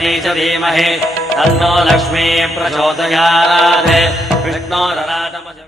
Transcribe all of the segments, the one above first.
सरस्वती च धीमहि तन्नो लक्ष्मी प्रचोदयात् विष्णोरराटमज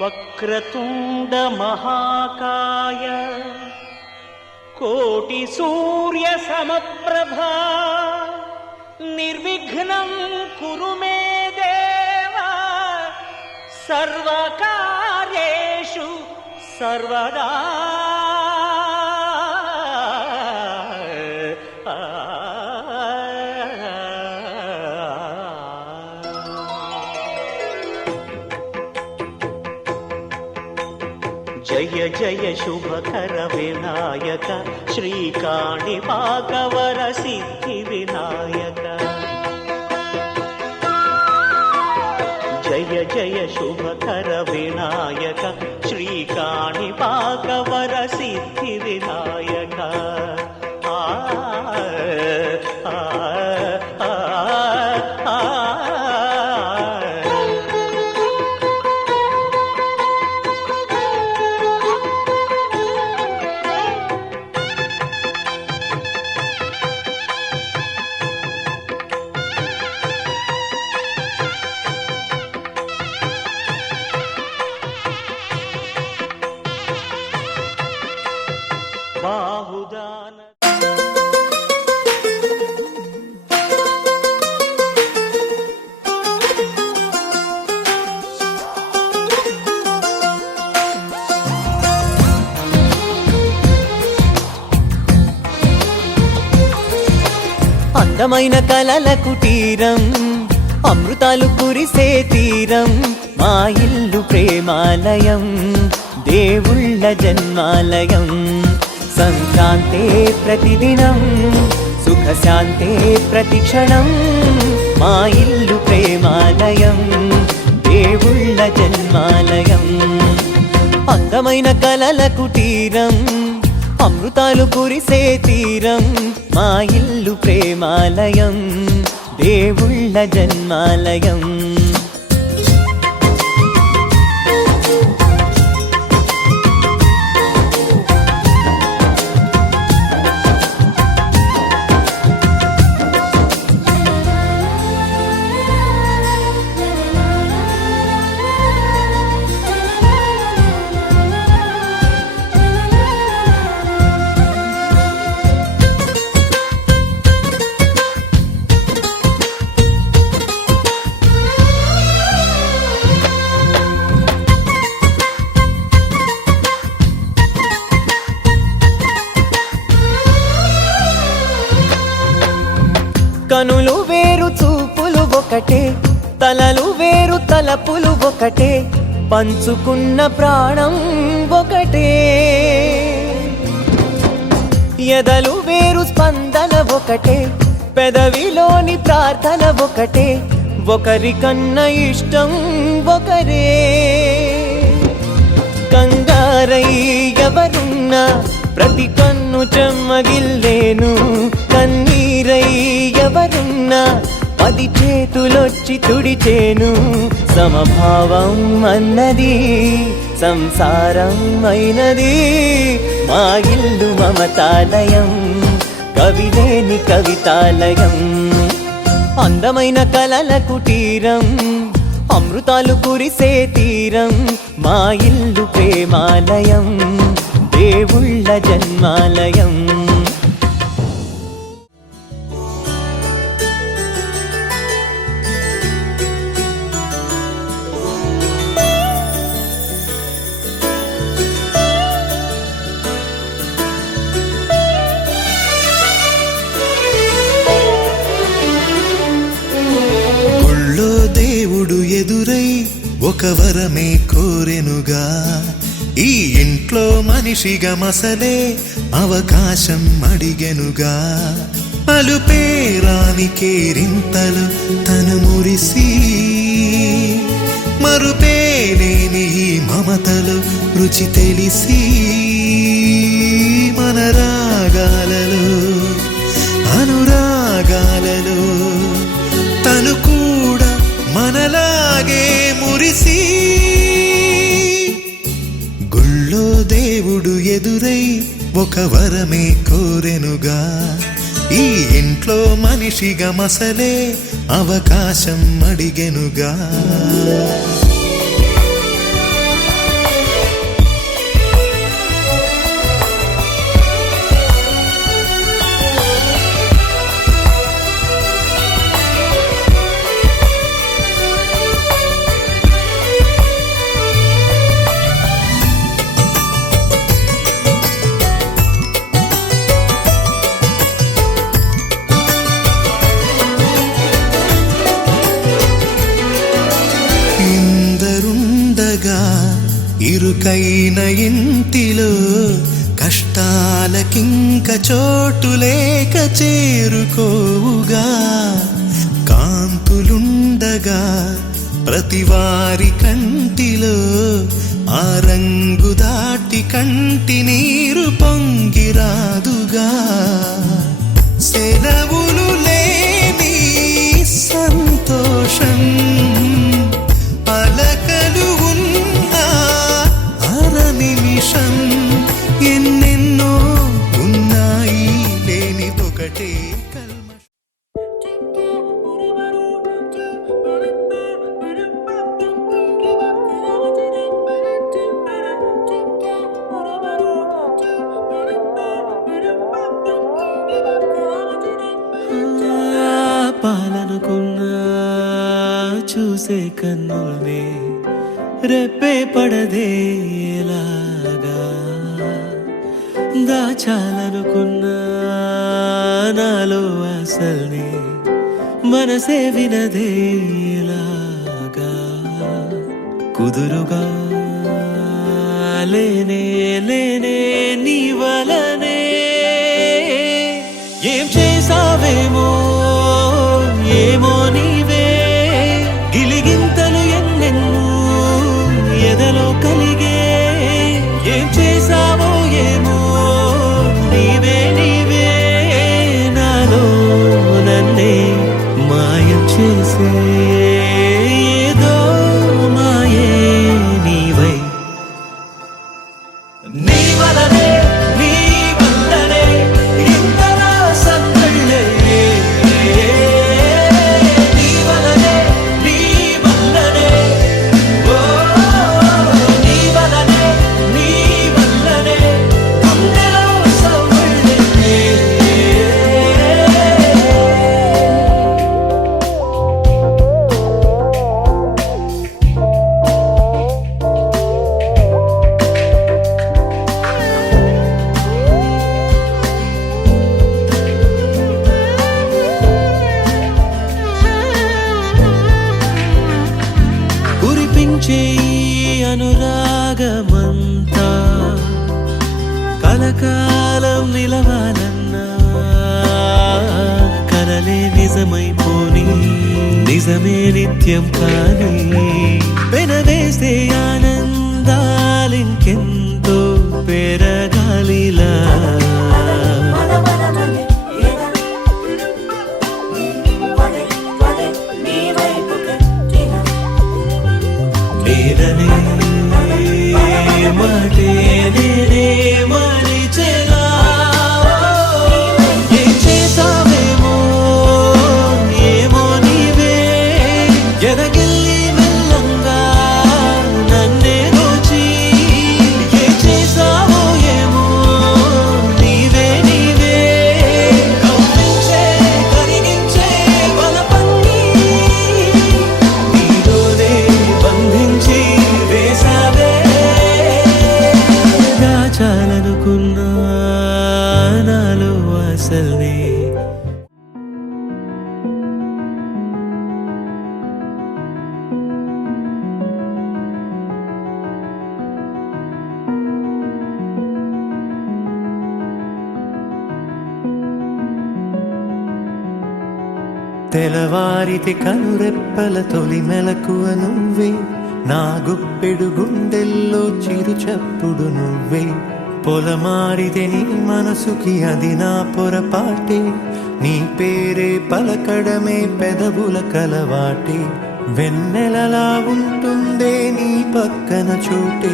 वक्रतुंड महाकाय कोटि सूर्य समप्रभा निर्विघ्नं कुरु मे देव सर्वकार्येषु सर्वदा जय जय शुभकर विनायक श्रीकाणिपाकवर सिद्धि विनायक जय जय शुभकर विनायक श्रीकाणिपाकवर सिद्धि विनायक बाहुदान అందమైన కలల కుటీరం అమృతాలు కురిసే తీరం మా ఇల్లు ప్రేమాలయం దేవుళ్ళ జన్మాలయం సంక్రాంతే ప్రతిదినం సుఖశాంతే ప్రతిక్షణం మా ఇల్లు ప్రేమాలయం దేవుళ్ళ జన్మాలయం అందమైన కలల కుటీరం అమృతాలు కురిసే తీరం మా ఇల్లు ప్రేమాలయం దేవుళ్ళ జన్మాలయం కనులు వేరు చూపులు ఒకటే తలలు వేరు తలపులు ఒకటే పంచుకున్న ప్రాణం ఒకటే ఎదలు వేరు స్పందన ఒకటే పెదవిలోని ప్రార్థన ఒకటే ఒకరికన్నా ఇష్టం ఒకరే కంగారై ఎవరున్నా ప్రతి కన్ను చెమ్మగిల్లేను కన్నీరై ఎవరున్నా 10 చేతులొచ్చి తుడిచేను సమభావం అన్నది సంసారం అయినది మా ఇల్లు మమతాలయం కవిలేని కవితాలయం అందమైన కలల కుటీరం అమృతాలు కురిసే తీరం మా ఇల్లు ప్రేమాలయం దేవుళ్ళ జన్మాలయం. గుళ్ళో దేవుడు ఎదురై ఒక వరమే కోరెనుగా, ఈ ఇంట్లో మనిషిగా మసలే అవకాశం అడిగెనుగా. అలుపేరాని కేరింతలు తను మురిసి, మరుపేలేని ఈ మమతలు రుచి తెలిసి, మన రాగాలలో అనురాగాలలో తను కూడా మనలాగే మురిసి. గుళ్ళో దేవుడు ఎదురై ఒక వరమే కోరెనుగా, ఈ ఇంట్లో మనిషిగా మసలే అవకాశం అడిగెనుగా. ఇరుకైన ఇంటిలో కష్టాలకింక చోటు లేక చేరుకోవుగా. కాంతులుండగా ప్రతివారి కంటిలో ఆ రంగు దాటి కంటి నీరు పొంగిరాదుగా. సెలవులు లేని సంతోషం పలకలు నిమిషం ఎన్నెన్నో ఉన్నాయి, లేని ఒకటే కల్మషం. పాలనుకున్నా చూసే కన్నుల్ని రెప్పే పడదేలాగా, దాచాలనుకున్నా నాలో అసల్ని మనసే వినదేలాగా. కుదురుగా లేనే లేనే నీ వలనే ఏం చేసావేమో ఏమో నీవే. గిలిగింతలు ఎన్నెన్నో ఎదలో కలిగే, ఏం చేసావో ఏమో నీవే నీవే. నాలో నన్నే మాయం చేసే ఏదో మాయే నీవై. నీ వలనే నీ వల్లనే ఇంతలా సందళ్ళే, నీ వలనే నీ వల్లనే నీ వలనే నీ వల్లనే గుండెలో సవ్వళ్ళే. కురిపించే అనురాగమంతా కలకాలం నిలవాలన్నా, కలలే నిజమైపోని నిజమే నిత్యం కానీ, పెనవేసే ఆనందాలింకెంతో పెరగాలిలా. నేననే మాటే నేనే మరిచెలా, ఏం చేసావేమో ఏమో నీవే. ఎదగిల్లి మెల్లంగా నన్నే దోచి, ఏం చేసావో ఏమో ఊసల్నే తెలవారితే కనురెప్పల తొలి మెలకువ నువ్వే, నా గుప్పెడు గుండెల్లో చిరు చప్పుడు నువ్వే. పొలమారితే నీ మనసుకి అది నా పొరపాటే, నీ పేరే పలకడమే పెదవుల కలవాటే. వెన్నెలలా ఉంటుందే నీ పక్కన చోటే,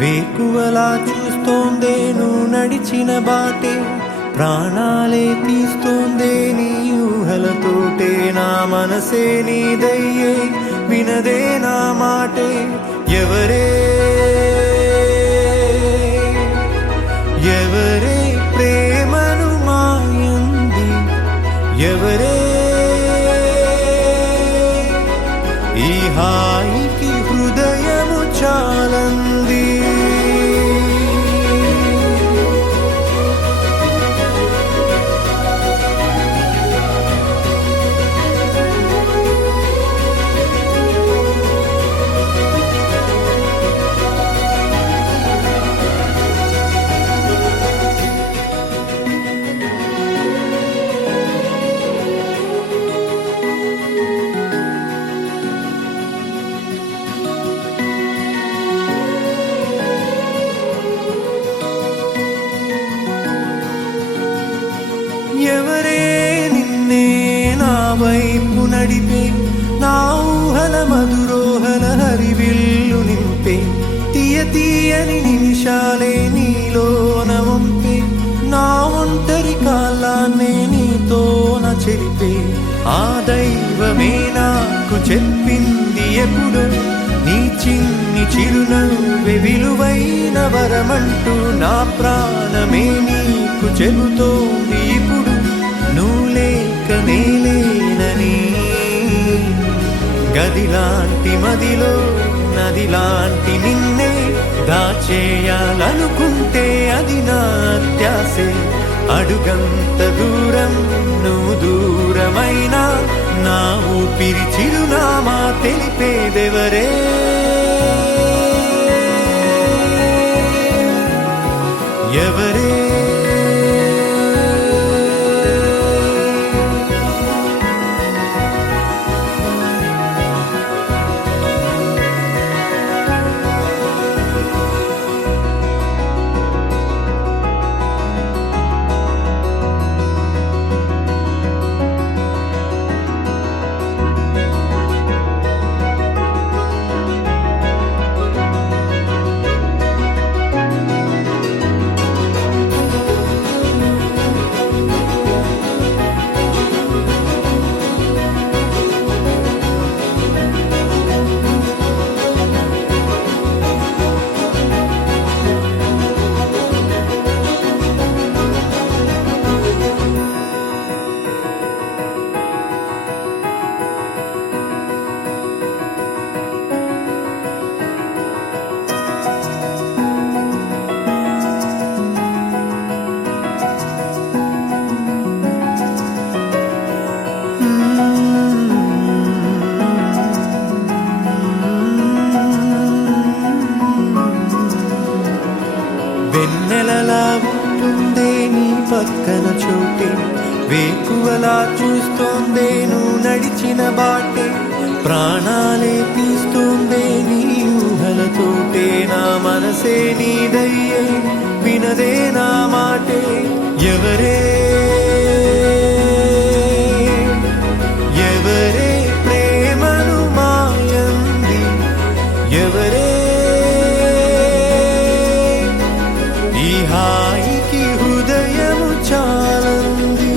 వేకువలా చూస్తోందే నువ్వు నడిచిన బాటే. ప్రాణాలే తీస్తోందే నీ ఊహలతోటే, నా మనసే నీదయ్యే వినదే నా మాటే. ఎవరే ఎవరే ప్రేమను మాయంది, ఎవరే ఈ హాయికి హృదయము చాలంది. ఎవరే నిన్నే నా వైపు నడిపే, నా ఊహల మధురోహల హరివిల్లు నింపే. తీయ తీయని నిమిషాలే నీలోన వంపే, నా ఒంటరి కాలాన్నే నీతోన చెరిపే. ఆ దైవమే నాకు చెప్పింది ఎప్పుడు, నీ చిన్ని చిరునవ్వే విలువైన వరమంటూ. నా ప్రాణమే నీకు చెబుతోంది ఇప్పుడు, నువ్వు లేక నేలేనని. గదిలాంటి మదిలో నదిలాంటి నిన్నే దాచేయాలనుకుంటే అది నా అత్యాసే. అడుగంత దూరం నువ్వు దూరమైనా, నా ఊపిరి చిరునామా తెలిపేదెవరే. ఎవరే వెన్నెలలా ఉంటుందే నీ పక్కన చోటే, వేకువలా చూస్తోందే నువ్వు నడిచిన బాటే. ప్రాణాలే తీస్తోందే నీ ఊహలతోటే, నా మనసే నీదయ్యే వినదే నా మాటే. ఎవరే ఎవరే ప్రేమను మాయంది, ఎవరే ఈ హాయికి హృదయము చాలంది.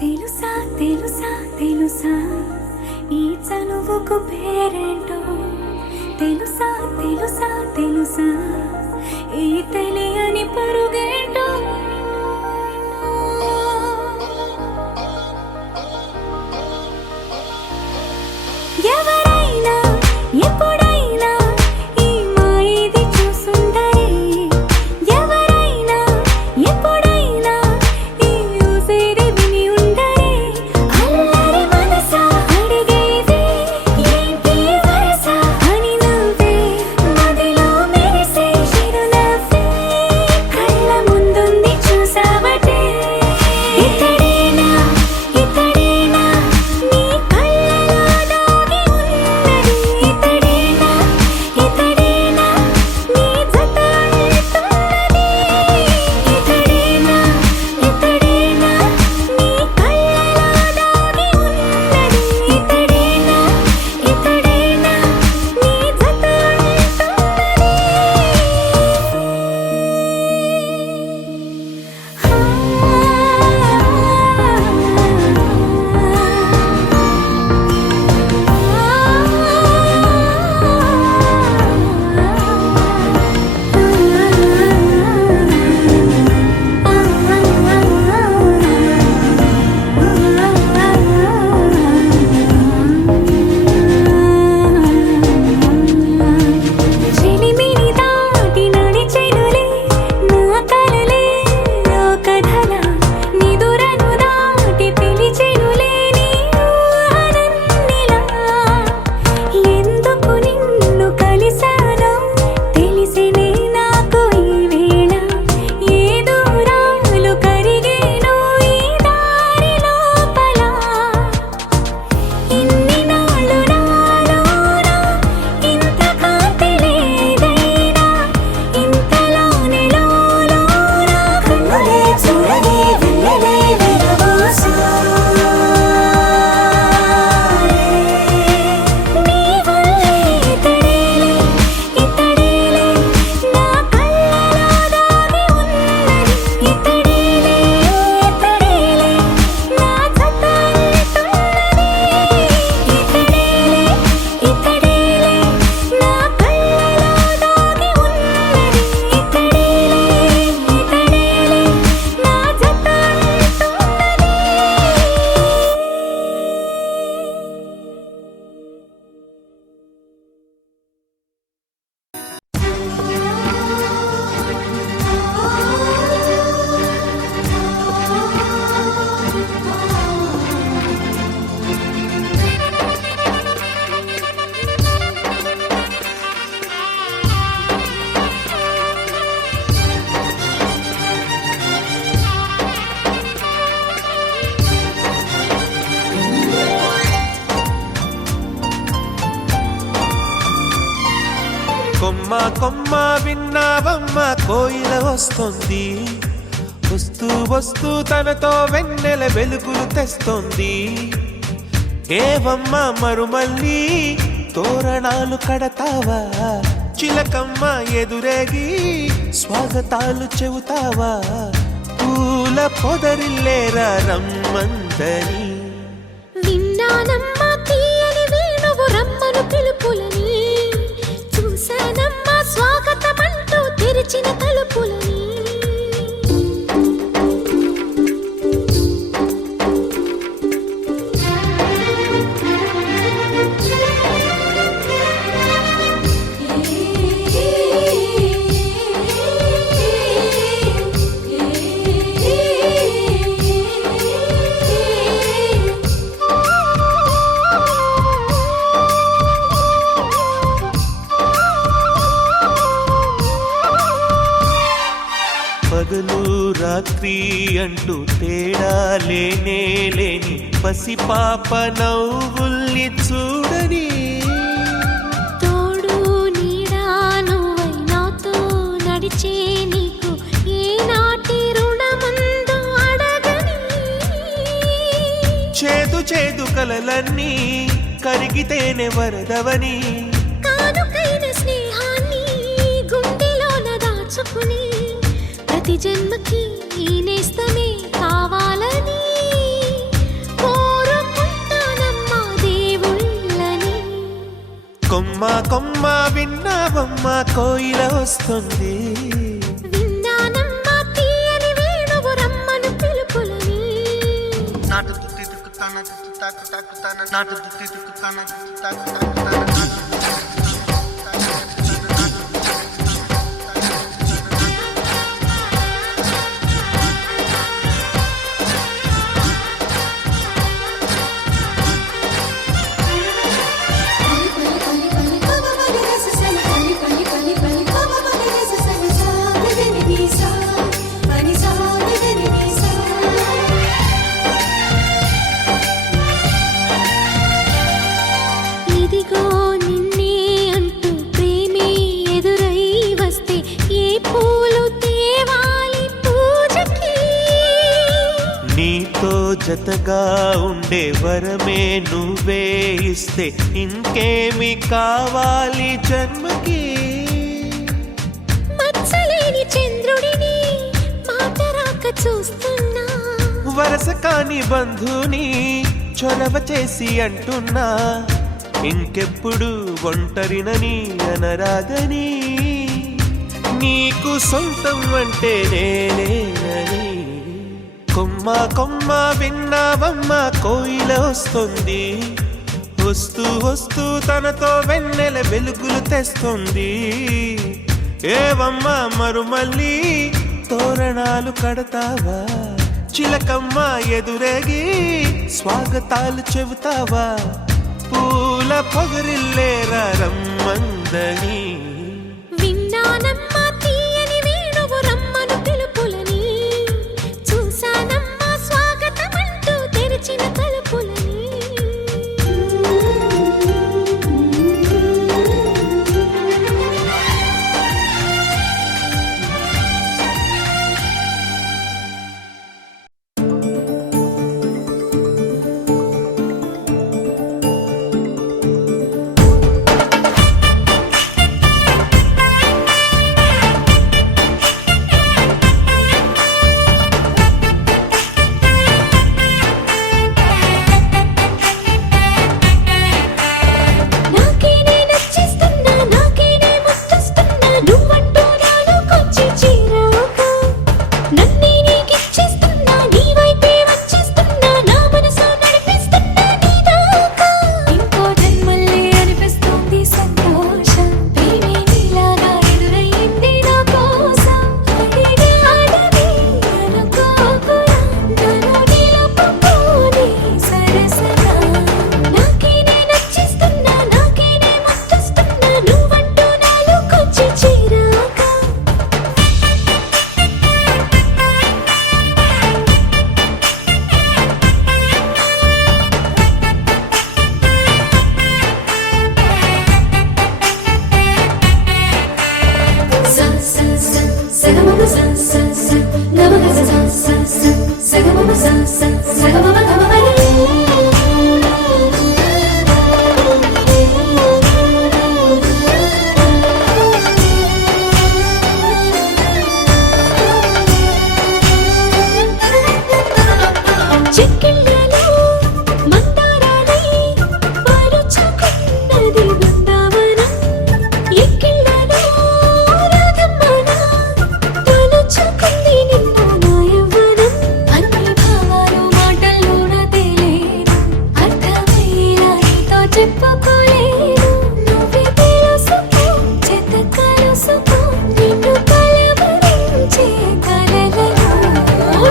తెలుసా తెలుసా తెలుసా ఈ చనువుకు పేరేంటో తెలుసా తెలుసా తెలుసా ఈ తెలియని పరుగేంటో ఎవరైనా ఎప్పుడైనా ఈ మాయది చూసుండరే ఎవరైనా ఎప్పుడైనా ఈ ఊసేది విని ఉండరే అల్లరి మనసా అడిగేది ఏంటి వరస అని నువ్వే మదిలో మెరిసే చిరునవ్వే కళ్ళ ముందుంది చూసావటే ఇతడేనా ఇతడేనా నీ కళ్ళలో దాగి ఉన్నది ఇతడేనా ఇతడేనా నీ జత అంటున్నది ఇతడేనా ఇతడేనా నీ కళ్ళలో దాగి ఉన్నది ఇతడేనా ఇతడేనా నీ జత చెలిమిని దాటి నడిచెనులే నా కలలే ఓ కథలా నిదురను దాటి పిలిచెనులే నీ ఊహలన్నిలా ఎందుకు నిన్ను కలిసానో తెలిసినే నాకు ఈ వేళ ఏ దూరాలు కరిగేనో ఈ దారి లోపల ఇన్ని నాళ్ళు నాలోన ఇంత కాంతి లేదైనా ఇంతలోనే లోలోన కన్నులే చూడలే వెన్నెలే విరబోసాలే నీ వల్లే ఇతడేలే ఇతడేలే నా కళ్ళలో దాగి ఉన్నది ఇతడేలే ఇతడేలే నా జత అంటున్నది ఇతడేలే ఇతడేలే నా కళ్ళలో దాగి ఉన్నది ఇతడేలే ఇతడేలే నా జత అంటున్నది కొమ్మ కొమ్మ విన్నావమ్మ కోయిల వస్తుంది వస్తూ వస్తూ తనతో వెన్నెల వెలుగులు తెస్తుంది ఏవమ్మ మరుమల్లి తోరణాలు కడతావా చిలకమ్మ ఎదురేగి స్వాగతాలు చెబుతావా పూల పొదరిల్లేరా రమ్మందని విన్నానమ్మా తీయని వేణువు రమ్మను పిలుపులని చూశానమ్మా స్వాగతమంటూ తెరిచిన తలుపులని పగలు రాత్రి అంటూ తేడా లేనే లేని పసిపాప నవ్వుల్ని చూడని తోడు నీడా నువ్వై నాతో నడిచే నీకు ఏనాటి రుణమందు అడగని చేదు చేదు కలలన్నీ కరిగితేనే వరదవని కానుకైన స్నేహాన్ని గుండెలోన దాచుకుని ప్రతి జన్మకి ఈ నేస్తమే కావాలని కోయిల వస్తుంది. విన్నానమ్మా తీయని వేణువు రమ్మను పిలుపులని. నాటు దుత్తి దుక్కుతాన దుత్తు తాకు తాకుతాన నాటు దుత్తి దుక్కుతాన దుత్తు తాకు తాకుతాన ఇదిగో నిన్నే అంటూ ప్రేమే ఎదురై వస్తే ఏ పూలు తేవాలి పూజకి. నీతో జతగా ఉండే వరమే నువ్వే ఇస్తే ఇంకేమి కావాలి జన్మకి. మచ్చలేని చంద్రుడిని మాట రాక చూస్తున్నా. వరస కాని బంధుని చొరవ చేసి అంటున్నా, ఇంకెప్పుడు ఒంటరినని అనరాదని. నీకు సొంతం అంటే నేనేనని. కొమ్మ కొమ్మ విన్నావమ్మ కోయిల వస్తుంది. వస్తూ వస్తూ తనతో వెన్నెల వెలుగులు తెస్తుంది. ఏవమ్మ మరుమల్లి తోరణాలు కడతావా, చిలకమ్మ ఎదురేగి స్వాగతాలు చెబుతావా, పూల పొగరిల్లేరా రమ్మందని. విన్నానమ్మా తీయని వేణువు రమ్మను పిలుపులని. చూసానమ్మా స్వాగతమంటూ తెరిచిన తలుపులని. నాకేనే నచ్చేస్తున్నా, నాకేనే ముద్దస్తున్నా, నువ్వంటూ నాలోకొచ్చి చేరాక. నన్నే నీకిచ్చేస్తున్నా, నీ వైపే వచ్చేస్తున్నా, నా మనసు నడిపిస్తున్నా నీ దాకా. ఇంకో జన్మల్లే అనిపిస్తుంది సంతోషం, ప్రేమే నీలాగా ఎదురయ్యింది నా కోసం. అడిగా అడవి అనుకోకురా, నన్ను నిలుపుకోని సరసగా. నాకేనే నచ్చేస్తున్నా, నాకేనే ముద్దస్తున్నా, నువ్వంటూ నాలోకొచ్చి చేరాక. sa sa sa sa ga ma sa sa sa ga ma sa sa sa sa ga ma sa sa sa ga ma ga ma చెక్కిళ్ళలో మందారాలై పరుచుకున్నది Brindavanam. ఎక్కిళ్ళలో రాధమ్మన తలుచుకుంది నిన్న నా యవ్వనం. అన్ని భావాలు మాటల్లోన తేలేను, అర్థమయ్యేలా నీతో చెప్పుకోలేను. నువ్వే తెలుసుకో, చేత కలుసుకో, నిన్ను కలవరించే కలలలో.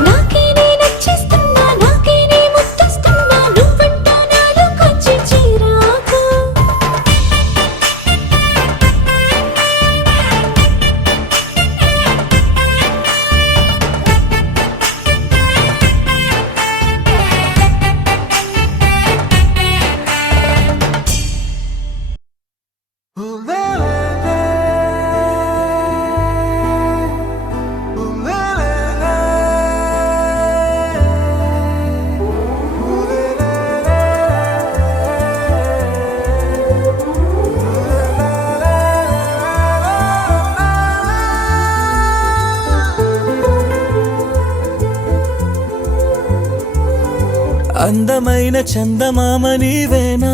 నాకేనే నచ్చేస్తున్నా, నాకేనే ముద్దస్తున్నా, నువ్వంటూ నాలోకొచ్చి చేరాక. అందమైన చందమామ నీవేనా,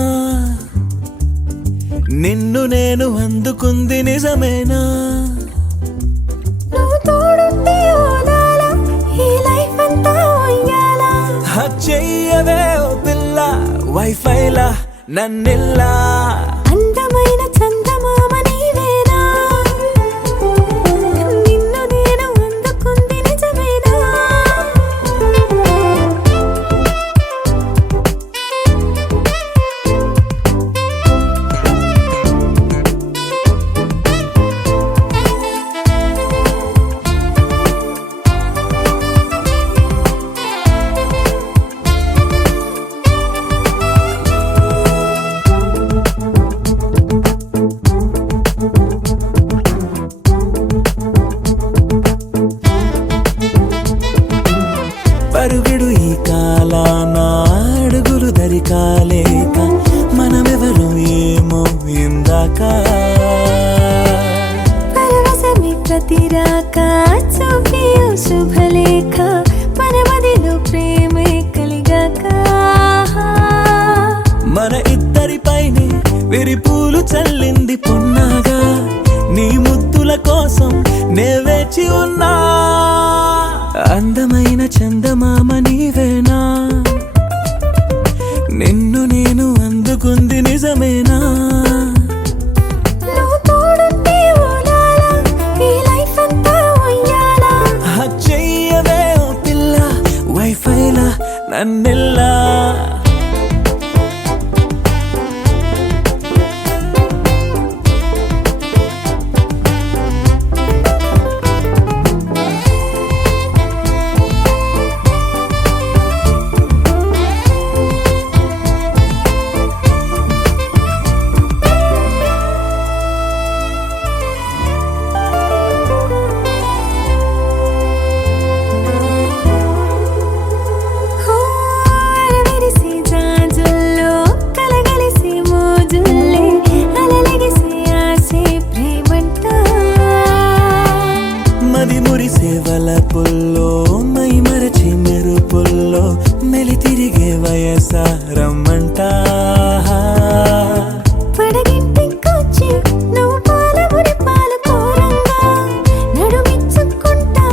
నిన్ను నేను అందుకుంది నిజమేనా? నువ్వు తోడుంటే ఓదాలా ఈ లైఫ్ అంతా ఉయ్యాలా. హక్ చెయ్యవే ఓ పిల్ల వైఫైలా నన్నిల్లా. అందమైన చందమామ నీవేనా, నిన్ను నేను అందుకుంది నిజమేనా. పరుగుడు ఈ కాలాన అడుగులు దరికాలేక మనమెవరు ఏమో ఇందాక. పరవశమే ప్రతిరాక చూపి ఓ శుభలేఖ మన మదిలో ప్రేమే కలిగాక. మన ఇద్దరిపైనే విరిపూలు చల్లింది పొన్నాగా. నీ ముద్దుల కోసం నే వేచి ఉన్నా. అందమైన చందమామ నీవేనా, నిన్ను నేను అందుకుంది నిజమేనా? నువ్వు తోడుంటే ఓదాలా ఈ లైఫ్ అంతా ఉయ్యాలా. హక్ చెయ్యవే ఓ పిల్ల వైఫైలా నన్నిల్లా. అరవిరిసే జాజుల్లో కలగలిసే మోజుల్లే అలలగిసే ఆసే ప్రేమంట. మది మురిసే వలపుల్లో మై మరచి మెరుపుల్లో మెలి తిరిగే వయసారమ్మంట. పడగింటికొచ్చి నువ్వు పాలబురి పాలు కోరంగా నడుమిచ్చుకుంటా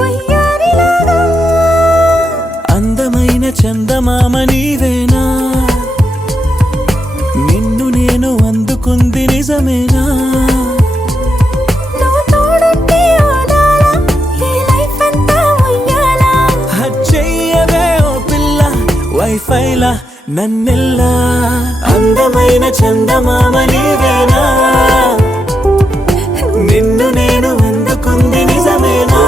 వయ్యారిలాగా. అందమైన చందమామ నీవేనా, నిన్ను నేను అందుకుంది నిజమేనా? నువ్వు తోడుంటే ఓదాలా ఈ లైఫ్ అంతా ఉయ్యాలా. హక్ చెయ్యవే ఓ పిల్ల వైఫైలా నన్నెల్లా. అందమైన చందమామ నీవేనా, నిన్ను నేను అందుకుంది నిజమేనా?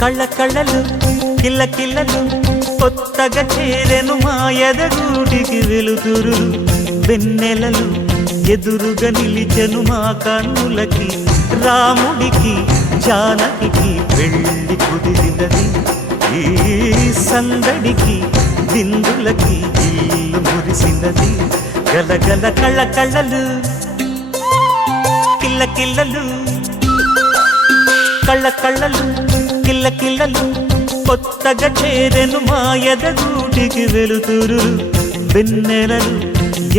కళ్ళ కళ్ళలు కిల్ల కిల్లలు కొత్తగా చేరెను మా ఎదగూటికి వెలుతురు. వెన్నెలలు ఎదురుగా నిలిచెను మా కన్నులకి. రాముడికి జానకి పెళ్లి కుదిరినది. ఈ సందడికి విందులకి ఇల్లు మురిసినది. గలగల కళ్ళ కళ్ళలు కిల్ల కిల్లలు కళ్ళ కళ్ళలు కిల్ల కిల్లలు కొత్తగా చేరెను మా ఎదగూటికి వెలుతురు. వెన్నెలలు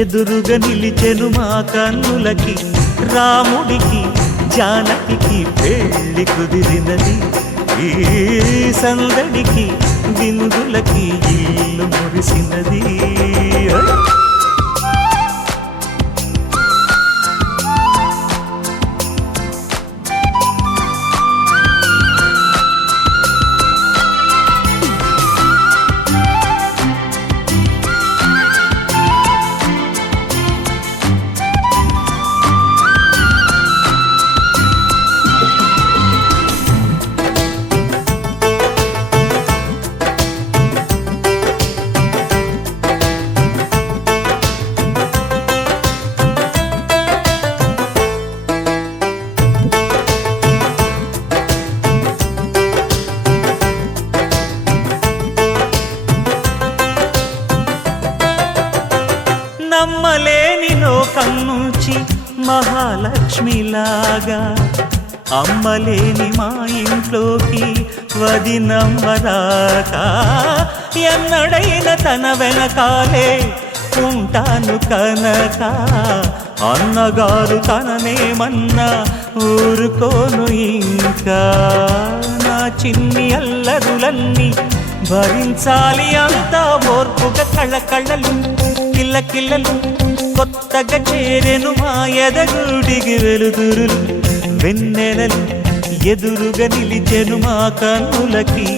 ఎదురుగా నిలిచెను మా కన్నులకి. రాముడికి జానకి పెళ్లి కుదిరినది. ఈ సందడికి విందులకి ఇల్లు మురిసినది. నమ్మలేని లోకం నుంచి మహాలక్ష్మిలాగా అమ్మలేని మా ఇంట్లోకి వదినమ్మరాక ఎన్నడైన తన వెనకాలే ఉంటాను కనుక అన్నగారు తననేమన్నా ఊరుకోను ఇంకా. నా చిన్ని అల్లరులన్నీ భరించాలి అంతా ఓర్పుగా కళ్ళకళ్ళలు కిల్లకిల్లలు కొత్తగా చేరెను మా ఎదగుడికి వెలుతురులు వెన్నెలలు ఎదురుగా నిలిచెను మా కన్నులకి.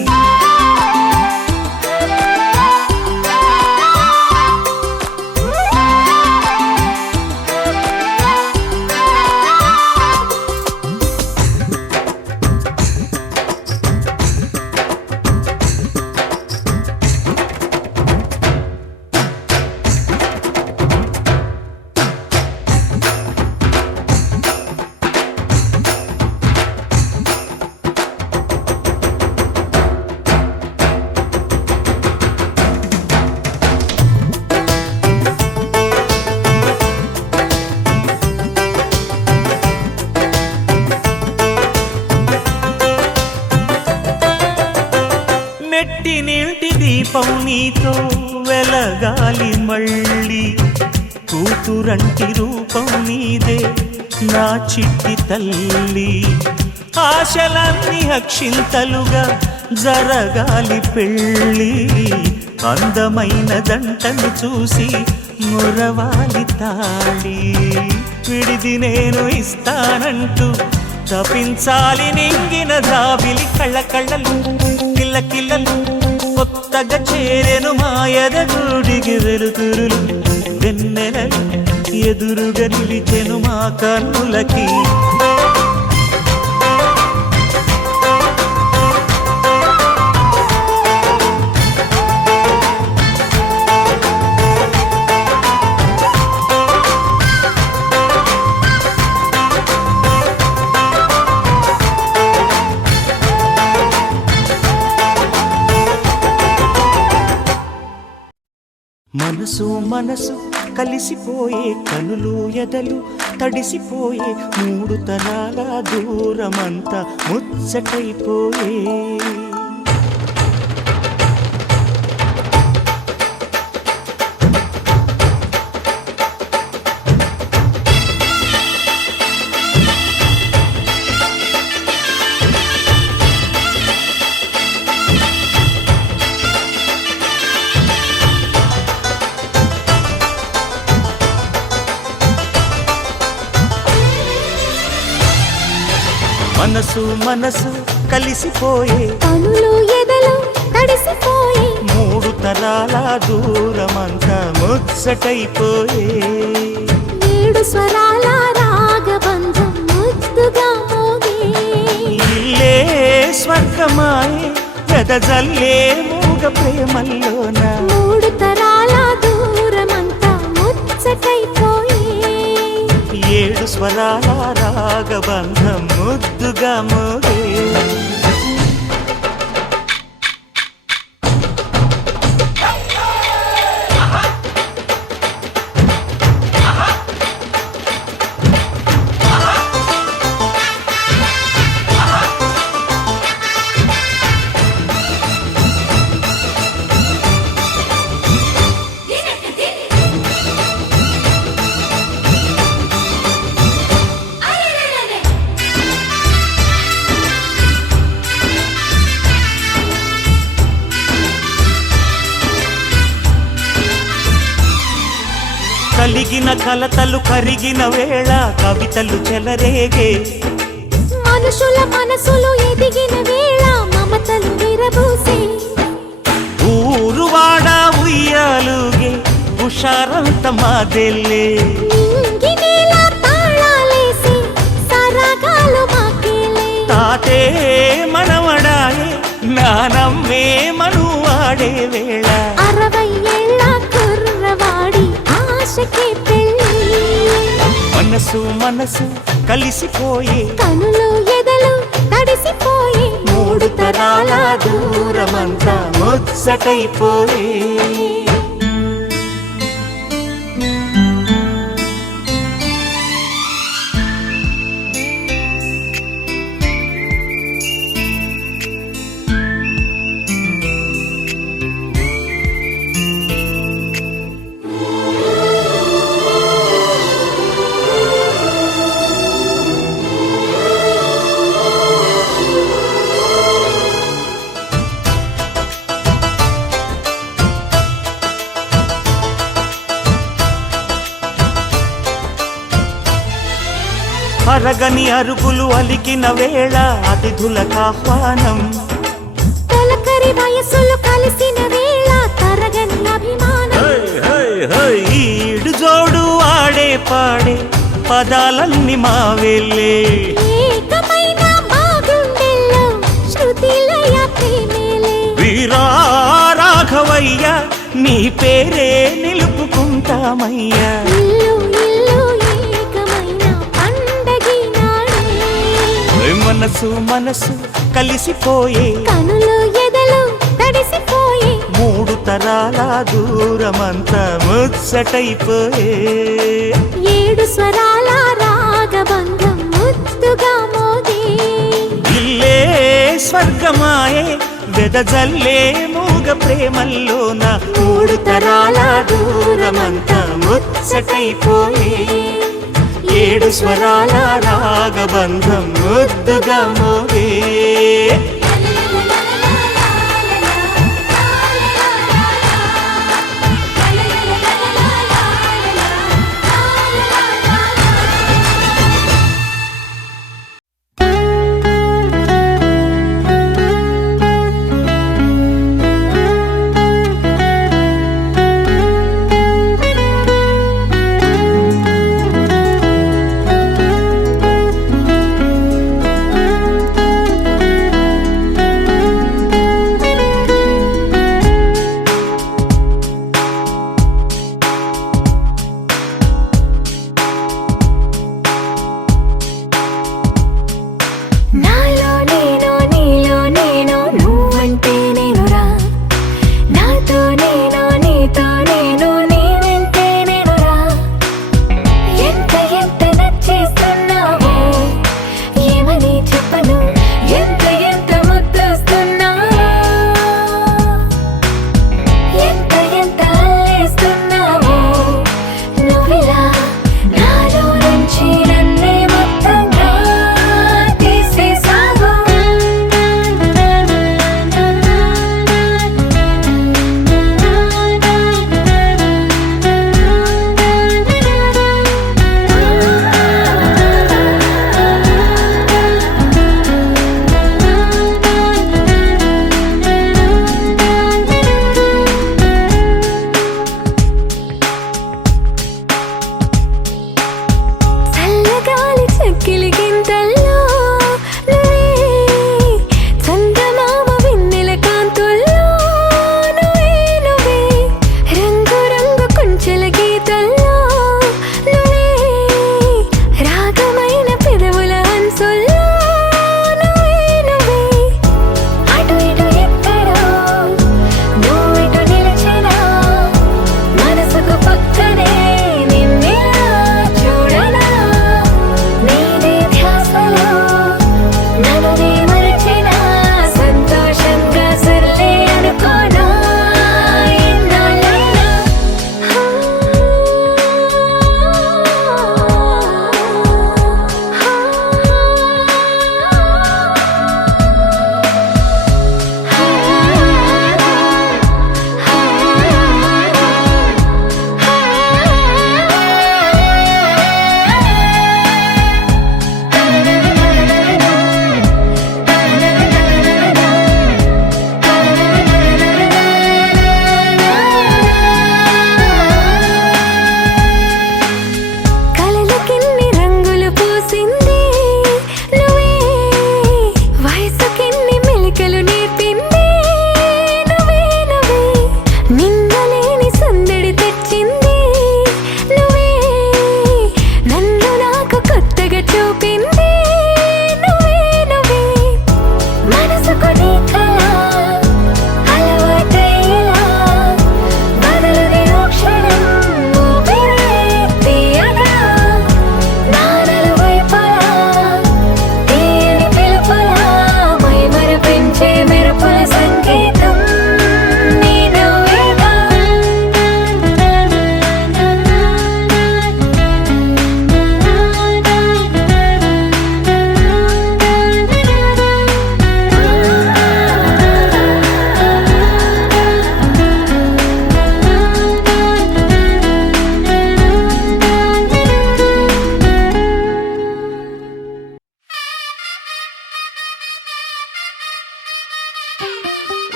నెట్టినింటి దీపం నీతో వెలగాలి మళ్ళీ కూతురంటి రూపం నీదే నా చిట్టి తల్లి. ఆశలన్నీ అక్షింతలుగా జరగాలి పెళ్ళి అందమైన దంటను చూసి మురవాలి తాళి. విడిది నేను ఇస్తానంటూ తపించాలి నింగిన జాబిలి కళ్ళకళ్ళలు కిల్లకిల్లలు కొత్తగా చేరెను మా ఎదగుడికి వెలుతురులు వెన్నెలలు ఎదురుగా నిలిచెను మా కన్నులకి. మనసు మనసు కలిసిపోయే కనులు ఎదలు తడిసిపోయే మూడు తరాల దూరమంతా ముచ్చటైపోయే. మనసు మనసు కలిసిపోయే కనులు ఎదలు తడిసిపోయే మూడు తరాల దూరమంతా ముచ్చటైపోయే. ఏడు స్వరాల రాగబంధం ముద్దుగా మోగే ఇల్లే స్వర్గమాయే వెదజల్లే మూగ ప్రేమల్లోన మూడు తరాల దూరమంతా ముచ్చటైపోయే. ఏడు స్వరాల రాగబంధం ముద్దుగా మోగే. కలిగిన కలతలు కరిగిన వేళ కవితలు చెలరేగే మనుషుల మనసులు ఎదిగిన వేళ మమతలు విరబూసే ఊరువాడ ఉయ్యాలుగే హుషారంత మాదెల్లే నింగినేల తాళాలేసి సరాగాలు మాకేలే తాతే మనవడాయే నానమ్మే మనువాడే వేళ 60 ఏళ్ళ కుర్రవాడి ఆశకి పెళ్ళి మనసు మనసు కలిసిపోయే కనులు ఎదలు తడిసిపోయి 3 తరాల దూరమంతా ముచ్చటైపోయే అరగని అరుగులు అలికిన వేళ అతిథులకు ఆహ్వానం తొలకరి వయసులు కలిసిన వేళ తరగని అభిమానం ఈడు జోడు ఆడే పాడే పదాలన్నీ మావెళ్ళే ఏకమైన మా గుండెల్లో శృతిలయ ప్రేమేలే వీరా రాఘవయ్య నీ పేరే నిలుపుకుంటామయ్యా ఇల్లు ఇల్లు ఏకమైన పండగి నాడే మనసు మనసు కలిసిపోయే కనులు ఎదలు తడిసిపోయి 3 తరాల దూరమంతా ముచ్చటైపోయే 7 స్వరాల రాగబంధం ముద్దుగా మోగే ఇల్లే స్వర్గమాయే వెదజల్లే మూగ ప్రేమల్లోన 3 తరాల దూరమంతా ముచ్చటైపోయే 7 స్వరాల రాగబంధం ముద్దుగా మోగే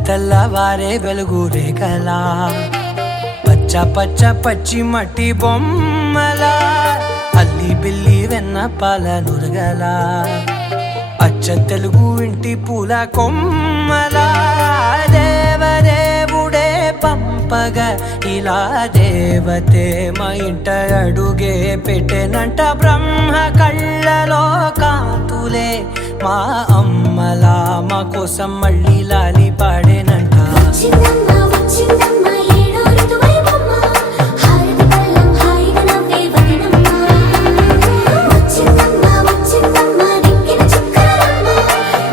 తెల్లవారే వెలుగు రేఖలా పచ్చ పచ్చ పచ్చి మట్టి బొమ్మలా అల్లి బిల్లి వెన్న పాల నురగలా అచ్చ తెలుగు ఇంటి పూల కొమ్మలా దేవదేవుడే పంపగా ఇలా దేవతే మా ఇంట అడుగే పెట్టెనంట బ్రహ్మ కళ్ళలో కాంతులే మా అమ్మలా మా కోసం మళ్ళీ లాలి పాడేనంట వచ్చిందమ్మా వచ్చిందమ్మా ఏడో ఋతువైవమ్మ హారతి పళ్ళం హాయిగా నవ్వే వదనమ్మ వచ్చిందమ్మా వచ్చిందమ్మా దిక్కిన చుక్కలమ్మ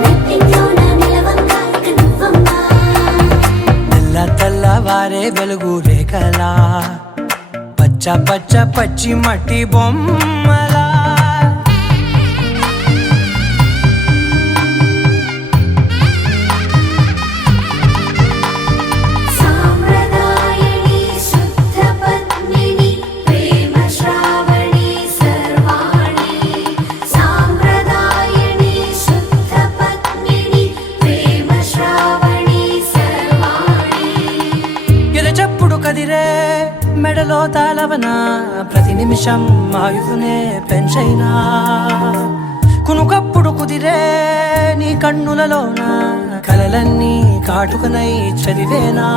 నెట్టింట్లోన నిలవంగా ఇక నువ్వమ్మా తెల్లవారే వెలుగు రేఖలా పచ్చ పచ్చ పచ్చి మట్టి బొమ్మలా సాంప్రదాయని శుద్ధ పద్మిని ప్రేమ శ్రావణి సర్వాణి సాంప్రదాయని శుద్ధ పద్మిని ప్రేమ శ్రావణి సర్వాణి ఎరచప్పుడు కదిరే మెడలో తాళవన ప్రతి నిమిషం ఆయువునే పెంచైనా కునుకప్పుడు కుదిరే నీ కన్నులలోన కలలన్నీ కాటుకనై చదివేనా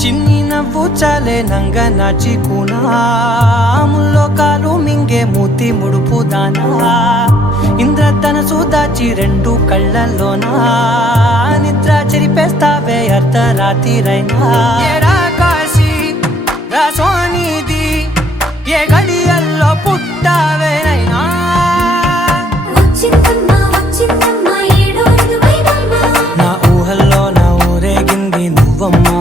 చిన్ని నవ్వు చాలే నంగ నాచి కూనాముల్లో కాలు మింగే మూతి ముడుపు దానా ఇంద్రధనసు దాచి రెండు కళ్ళల్లోనా నిద్ర చెరిపేస్తావే అర్ధరాత్రిరైనా ఏరా కాశీ రా సోనిది ఏ గడియల్లో పుట్టావేనైనా వచ్చిందమ్మా వచ్చిందమ్మా ఏడో ఋతువైవమ్మ నా ఊహల్లో నా ఊరేగింది నువ్వమ్మా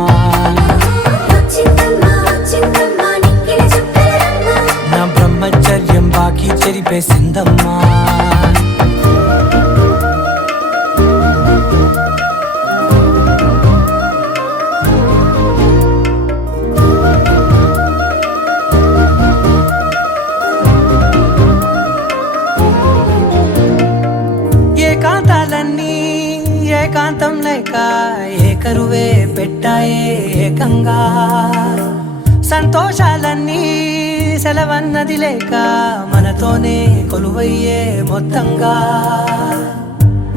వచ్చిందమ్మా వచ్చిందమ్మా నిక్కిన చుక్కలమ్మ నా బ్రహ్మచర్యం బాకీ చెరిపేసిందమ్మా ఏకాంతాలన్నీ ఏకాంతం లేక ఏకరువే పెట్టాయే ఏకంగా సంతోషాలన్నీ సెలవన్నది లేక మనతోనే కొలువయ్యే మొత్తంగా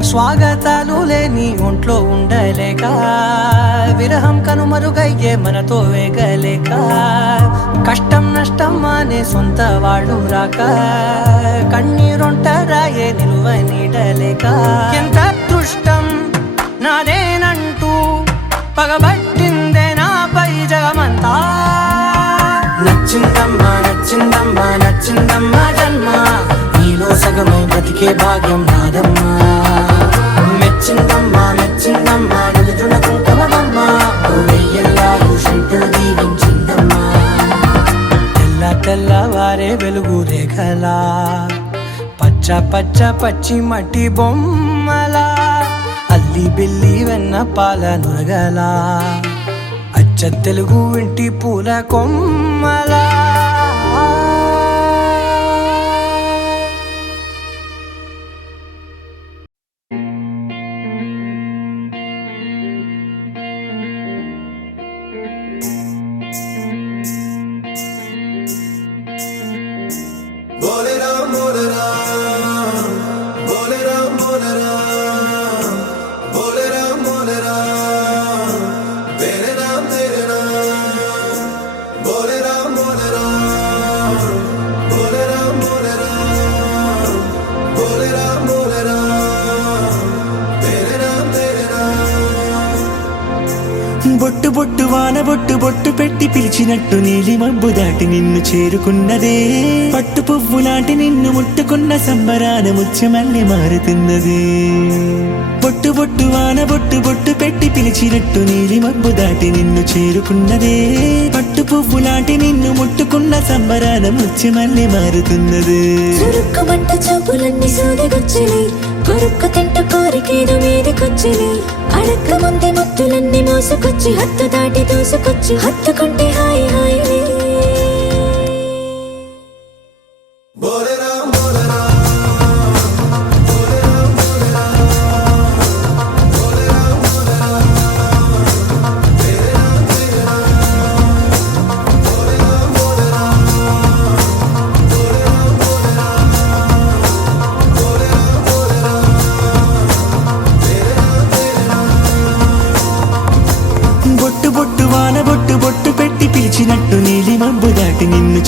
స్వాగతాలు లేని ఒంట్లో ఉండలేక విరహం కనుమరుగయ్యే మనతో వేగలేక కష్టం నష్టం అనే సొంత వాళ్ళు రాక కన్నీరొంటరాయే నిలువ నీడలేక ఎంత అదృష్టం నాదేనంటూ పగబట్టిందే నాపై జగమంతా నచ్చిందమ్మా నచ్చిందమ్మా నచ్చిందమ్మా జన్మ నీలో సగమై బ్రతికే భాగ్యం నాదమ్మా మెచ్చిందమ్మా మెచ్చిందమ్మా నిలుచున కుంకుమమ్మా వెయ్యల్లాలు శంకులు దీవించిందమ్మా తెల్లవారే వెలుగు రేఖలా పచ్చ పచ్చ పచ్చి మట్టి బొమ్మలా అల్లి బిల్లి వెన్న పాల నురగలా అచ్చ తెలుగు ఇంటి పూల కొమ్మలా బొట్టు బొట్టు వాన బొట్టు బొట్టు పెట్టి పిలిచినట్టు నీలి మబ్బు దాటి నిన్ను చేరుకున్నదే పట్టు పువ్వు లాంటి నిన్ను ముట్టుకున్న సంబరాన ముత్యమల్లి మారుతున్నది బొట్టు బొట్టు వాన బొట్టు బొట్టు పెట్టి పిలిచినట్టు నీలి మబ్బు దాటి నిన్ను చేరుకున్నదే పట్టు పువ్వు లాంటి నిన్ను ముట్టుకున్న సంబరాన ముత్యమల్లి మారుతున్నది చురుక్కుమంట చూపులన్నీ సూదిగొచ్చిని కొరుక్కు తింట కోరికేదో మీదికొచ్చిని అడక్క ముందే ముత్తులన్నీ మోసుకొచ్చి హత్తు దాటి దూసుకొచ్చి హత్తుకుంటే హాయి హాయిలే బోలేరా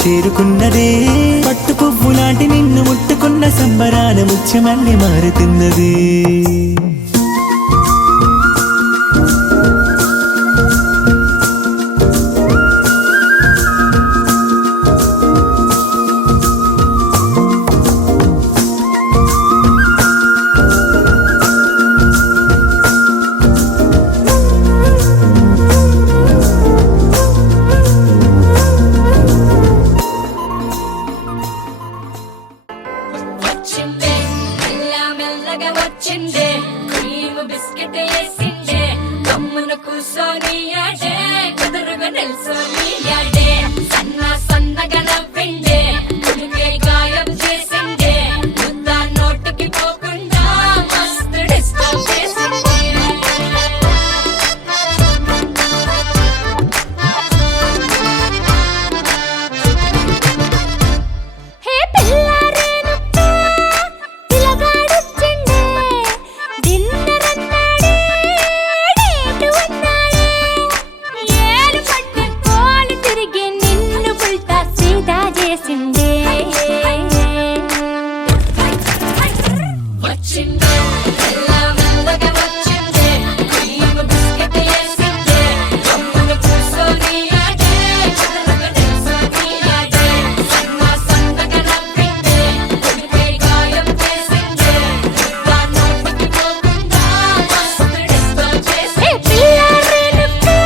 చేరుకున్నదే పట్టు పువ్వు లాంటి నిన్ను ముట్టుకున్న సంబరాన ముత్యమల్లె మారుతున్నది వచ్చిందే మెల్ల మెల్లగా వచ్చిందే క్రీమ్ బిస్కెట్ వేసిందే గమ్మున కూసోని ఆడే కుదురుగా నిల్సోని ఆడే సన్న సన్నగా నవ్విందే కుడికే గాయం చేసిందే ముద్ద నోటికి పోకుండా మస్తు డిస్టర్బ్ చేసిందే హే పిల్లారేనప్పా పిల్లగాడొచ్చిండే డిన్నర్ అన్నాడే డేటు అన్నాడే ఏలు పట్టి కోలు తిరిగి నిన్ను పుల్టా సీదా చేసిండే వచ్చిండే మెల్ల మెల్లగా వచ్చిండే క్రీమ్ బిస్కెట్ వేసిందే గమ్మున కూసోని ఆడే కుదురుగా నిల్సోని ఆడే సన్న సన్నగా నవ్విందే కుడికే గాయం చేసిందే ముద్ద నోటికి పోకుండా మస్తు డిస్టర్బ్ చేసిందే హే పిల్లారేనప్పా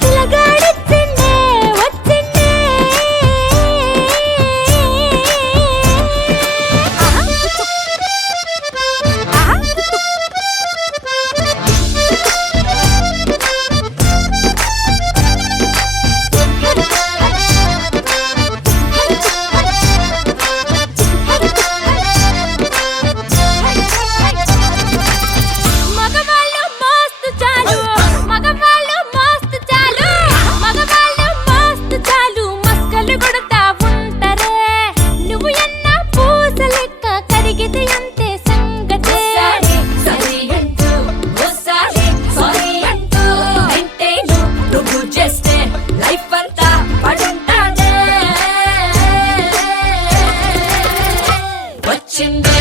పిల్లగాడొచ్చిండే వచ్చిండే మగవాళ్ళు మస్తు చాలు మగవాళ్ళు మస్తు చాలు మగవాళ్ళు మస్తు చాలు మస్కలు కొడతా ఉంటారే నువ్వు ఎన్న పూస లెక్క కరిగితే అంతే సంగతే సరి అంటూ ఓసారి సారీ అంటూ వింటేను నువ్వు చేస్తే లైఫ్ అంతా పడుంటానే వచ్చింది